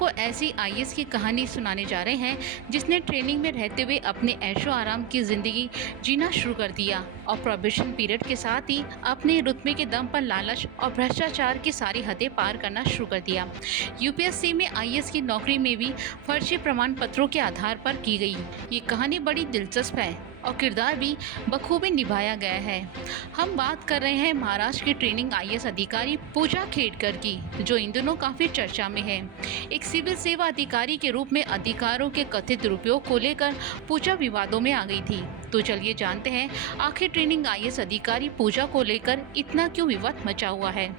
आपको ऐसी आईएएस की कहानी सुनाने जा रहे हैं जिसने ट्रेनिंग में रहते हुए अपने ऐशो आराम की जिंदगी जीना शुरू कर दिया और प्रोबेशन पीरियड के साथ ही अपने रुतबे के दम पर लालच और भ्रष्टाचार की सारी हदें पार करना शुरू कर दिया। यूपीएससी में आईएएस की नौकरी में भी फर्जी प्रमाण पत्रों के आधार पर की गई ये कहानी बड़ी दिलचस्प है और किरदार भी बखूबी निभाया गया है। हम बात कर रहे हैं महाराष्ट्र की ट्रेनिंग आईएएस अधिकारी पूजा खेड़कर की, जो इन दिनों काफी चर्चा में है। एक सिविल सेवा अधिकारी के रूप में अधिकारों के कथित दुरुपयोग को लेकर पूजा विवादों में आ गई थी। तो चलिए जानते हैं आखिर ट्रेनिंग आईएएस अधिकारी पूजा को लेकर इतना क्यों विवाद मचा हुआ है।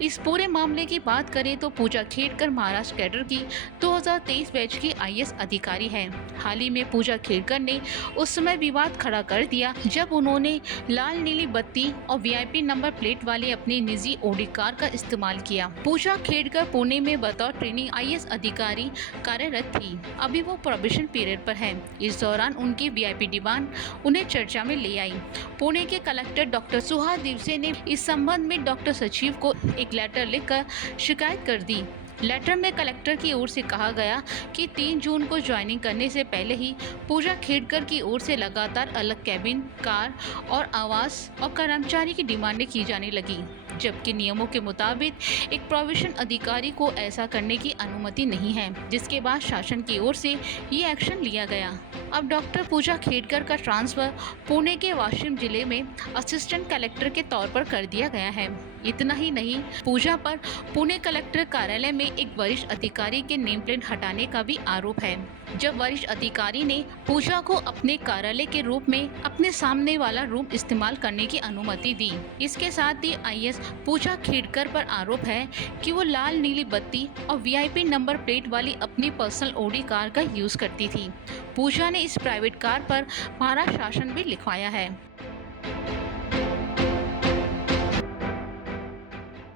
इस पूरे मामले की बात करें तो पूजा खेड़कर महाराष्ट्र कैडर की 2023 बैच की आईएएस अधिकारी है। हाल ही में पूजा खेड़कर ने उस समय विवाद खड़ा कर दिया जब उन्होंने लाल नीली बत्ती और वीआईपी नंबर प्लेट वाले अपनी निजी ऑडी कार का इस्तेमाल किया। पूजा खेड़कर पुणे में बतौर ट्रेनिंग आईएएस अधिकारी कार्यरत थी। अभी वो प्रोबेशन पीरियड पर है। इस दौरान उनकी वीआईपी डिमांड उन्हें चर्चा में ले आई। पुणे के कलेक्टर डॉक्टर सुहास दिवसे ने इस संबंध में डॉक्टर सचिव को एक लेटर लिखकर शिकायत कर दी। लेटर में कलेक्टर की ओर से कहा गया कि 3 जून को ज्वाइनिंग करने से पहले ही पूजा खेड़कर की ओर से लगातार अलग कैबिन, कार और आवास और कर्मचारी की डिमांडें की जाने लगी, जबकि नियमों के मुताबिक एक प्रोबेशन अधिकारी को ऐसा करने की अनुमति नहीं है, जिसके बाद शासन की ओर से ये एक्शन लिया गया। अब डॉक्टर पूजा खेड़कर का ट्रांसफर पुणे के वाशिम जिले में असिस्टेंट कलेक्टर के तौर पर कर दिया गया है। इतना ही नहीं, पूजा पर पुणे कलेक्टर कार्यालय में एक वरिष्ठ अधिकारी के नेम प्लेट हटाने का भी आरोप है, जब वरिष्ठ अधिकारी ने पूजा को अपने कार्यालय के रूप में अपने सामने वाला रूम इस्तेमाल करने की अनुमति दी। इसके साथ ही आईएएस पूजा खेड़कर पर आरोप है कि वो लाल नीली बत्ती और वीआईपी नंबर प्लेट वाली अपनी पर्सनल ऑडी कार का यूज करती थी। पूजा ने इस प्राइवेट कार पर महाराष्ट्र शासन भी लिखवाया है।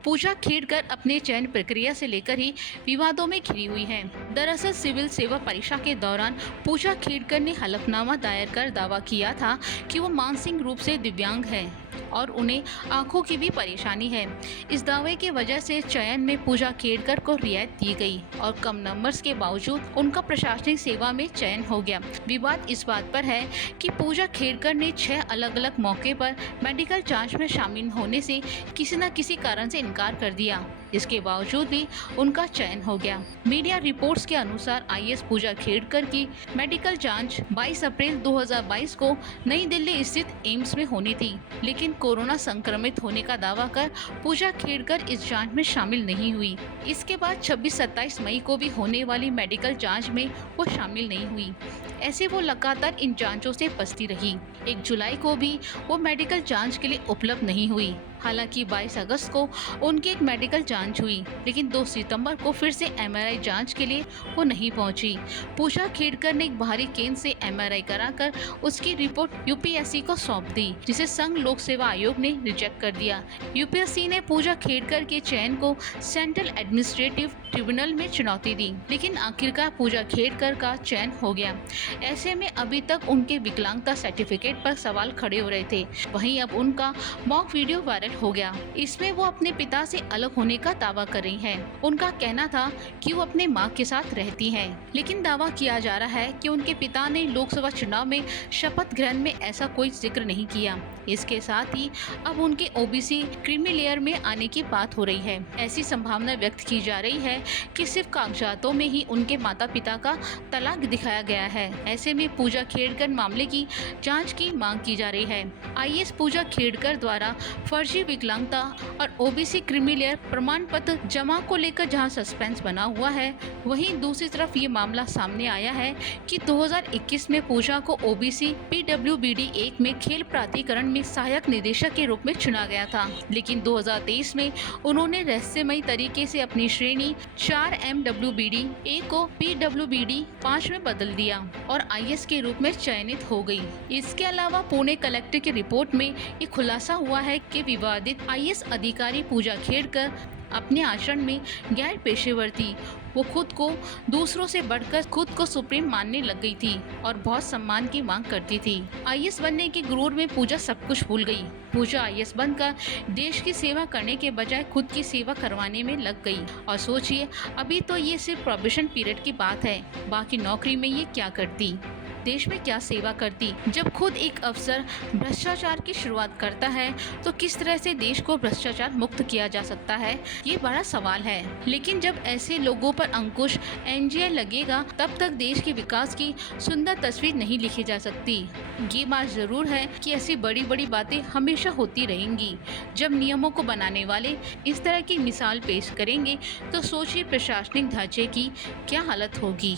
पूजा खेड़कर अपने चयन प्रक्रिया से लेकर ही विवादों में घिरी हुई है। दरअसल सिविल सेवा परीक्षा के दौरान पूजा खेड़कर ने हलफनामा दायर कर दावा किया था कि वो मानसिक रूप से दिव्यांग है और उन्हें आंखों की भी परेशानी है। इस दावे की वजह से चयन में पूजा खेड़कर को रियायत दी गई और कम नंबर्स के बावजूद उनका प्रशासनिक सेवा में चयन हो गया। विवाद इस बात पर है कि पूजा खेड़कर ने 6 अलग अलग मौके पर मेडिकल जांच में शामिल होने से किसी न किसी कारण से इनकार कर दिया। इसके बावजूद भी उनका चयन हो गया। मीडिया रिपोर्ट्स के अनुसार आईएएस पूजा खेड़कर की मेडिकल जांच 22 अप्रैल 2022 को नई दिल्ली स्थित एम्स में होनी थी, लेकिन कोरोना संक्रमित होने का दावा कर पूजा खेड़कर इस जांच में शामिल नहीं हुई। इसके बाद 26-27 मई को भी होने वाली मेडिकल जांच में वो शामिल नहीं हुई। ऐसे वो लगातार इन जांचों से बचती रही। 1 जुलाई को भी वो मेडिकल जांच के लिए उपलब्ध नहीं हुई। हालांकि 22 अगस्त को उनकी एक मेडिकल जांच हुई, लेकिन 2 सितंबर को फिर से एमआरआई जांच के लिए वो नहीं पहुंची। पूजा खेड़कर ने एक बाहरी केंद्र से एमआरआई कराकर उसकी रिपोर्ट यूपीएससी को सौंप दी, जिसे संघ लोक सेवा आयोग ने रिजेक्ट कर दिया। यूपीएससी ने पूजा खेड़कर के चयन को सेंट्रल एडमिनिस्ट्रेटिव ट्रिब्यूनल में चुनौती दी, लेकिन आखिरकार पूजा खेड़कर का चयन हो गया। ऐसे में अभी तक उनके विकलांगता सर्टिफिकेट पर सवाल खड़े हो रहे थे। वहीं अब उनका मॉक वीडियो वायरल हो गया। इसमें वो अपने पिता से अलग होने का दावा कर रही हैं। उनका कहना था कि वो अपने मां के साथ रहती हैं, लेकिन दावा किया जा रहा है कि उनके पिता ने लोकसभा चुनाव में शपथ ग्रहण में ऐसा कोई जिक्र नहीं किया। इसके साथ ही अब उनके ओबीसी क्रीमी लेयर में आने की बात हो रही है। ऐसी संभावना व्यक्त की जा रही है कि सिर्फ कागजातों में ही उनके माता पिता का तलाक दिखाया गया है। ऐसे में पूजा खेड़कर मामले की जांच की मांग की जा रही है। आईएएस पूजा खेड़कर द्वारा फर्जी विकलांगता और ओबीसी क्रीमी लेयर प्रमाण पत्र जमा को लेकर जहां सस्पेंस बना हुआ है, वहीं दूसरी तरफ ये मामला सामने आया है कि 2021 में पूजा को ओबीसी पीडब्ल्यूबीडी 1 में खेल प्राधिकरण में सहायक निदेशक के रूप में चुना गया था, लेकिन 2023 में उन्होंने रहस्यमयी तरीके से अपनी श्रेणी 4 MWBD 1 को PWBD 5 में बदल दिया और आईएएस के रूप में चयनित हो गई। इसके अलावा पुणे कलेक्टर की रिपोर्ट में ये खुलासा हुआ है कि विवादित आईएएस अधिकारी पूजा खेड़कर अपने आचरण में गैर पेशेवर थी। वो खुद को दूसरों से बढ़कर खुद को सुप्रीम मानने लग गई थी और बहुत सम्मान की मांग करती थी। आईएएस बनने के गुरूर में पूजा सब कुछ भूल गई। पूजा आईएएस बनकर देश की सेवा करने के बजाय खुद की सेवा करवाने में लग गई। और सोचिए, अभी तो ये सिर्फ प्रोबेशन पीरियड की बात है, बाकी नौकरी में ये क्या करती, देश में क्या सेवा करती। जब खुद एक अफसर भ्रष्टाचार की शुरुआत करता है तो किस तरह से देश को भ्रष्टाचार मुक्त किया जा सकता है, ये बड़ा सवाल है। लेकिन जब ऐसे लोगों पर अंकुश एनजीए लगेगा, तब तक देश के विकास की सुंदर तस्वीर नहीं लिखी जा सकती। ये बात जरूर है कि ऐसी बड़ी बड़ी बातें हमेशा होती रहेंगी। जब नियमों को बनाने वाले इस तरह की मिसाल पेश करेंगे तो सोचिए प्रशासनिक ढांचे की क्या हालत होगी।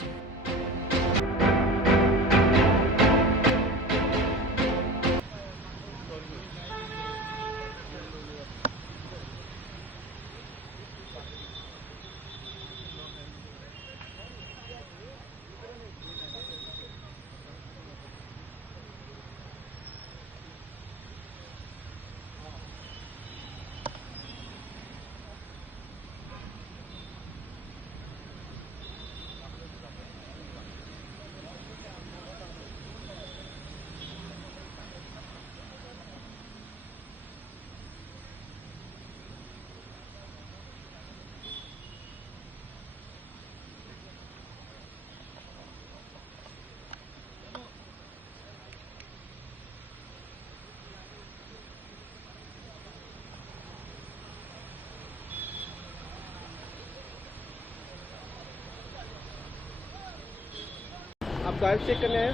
आप गाड़ी चेक करने आए?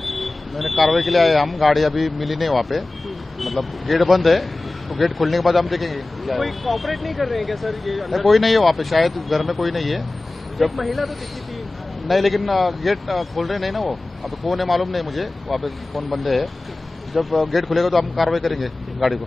मैंने कार्रवाई के लिए आए हम, गाड़ी अभी मिली नहीं वहाँ पे, मतलब गेट बंद है, तो गेट खोलने के बाद हम देखेंगे क्या कोई है। कोऑपरेट नहीं कर रहे हैं क्या सर? ये अंदर कोई नहीं है वहाँ पे, शायद घर में कोई नहीं है। एक महिला तो दिखी थी। नहीं, लेकिन गेट खोल रहे नहीं ना वो, अब कौन है मालूम नहीं मुझे, वहाँ पे कौन बंदे है। जब गेट खुलेगा तो हम कार्रवाई करेंगे गाड़ी को।